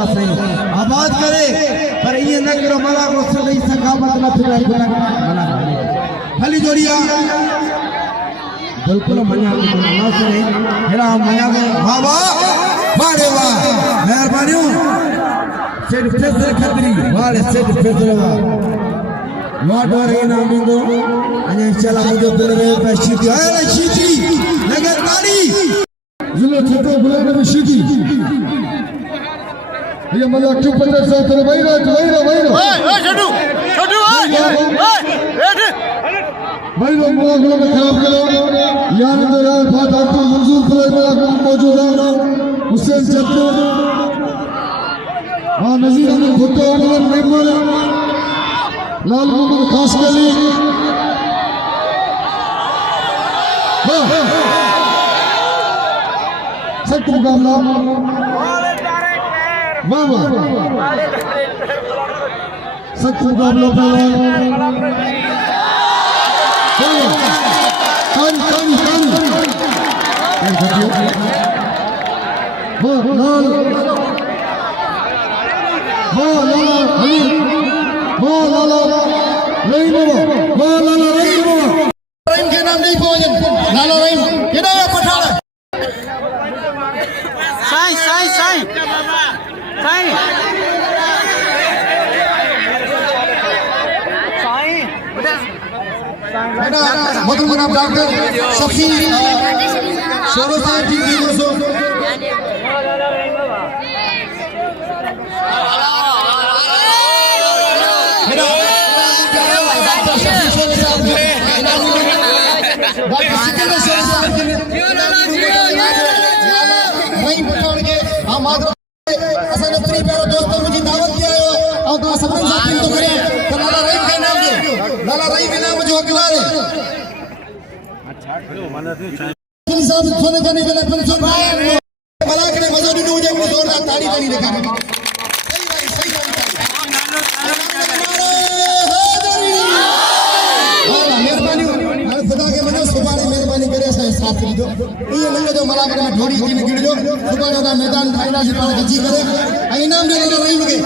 अल्लाह सही आबाद करे पर ये न करो मला को सही सकामत न फिराई बना खाली जोड़िया बिल्कुल मजा ना सुने हेरा मजा में वाह वाह वाह रे वाह मेहरबानी सेठ फैसले खतरी वाले सेठ फैसले वाह लॉट और इनाम दो अने चला मुझे दिल में पैशीती अरे शीती लगे ताली जिले छोटे बुलाने में शीती ये मजा क्यों पता से तेरे वैरा ओए छोटू बैठ भाई लोग मुलाकात में खराब करो यार इंतजार बात आपको मंजूर करे मेरा मौजूद है हुसैन चट्टू हां नजीर अहमद भुट्टो और मेंबर लाल मोहम्मद खास अली सख्त मुकाबला वाह वाह सख्त मुकाबला के नाम नहीं पहुंचन लाला रहीम केड़ा पठाड़ साईं बेटा मधुर जनाब डॉक्टर शफी शोरो साहब जी की दोस्तों लाला रहीम के नाम जो हकदार है साहब सोने करने के लिए पेंशन भला के मजदूरी हो जाए जोरदार ताली ताली दिखा सही मेहरबानी खुदा के मनो सुबह मेहरबानी करे साथ लीजो ये नहीं जो मला करे ढोरी की निकल जो सुबह मैदान ठाईला से पाण गजी करे इनाम दे लाला रहीम के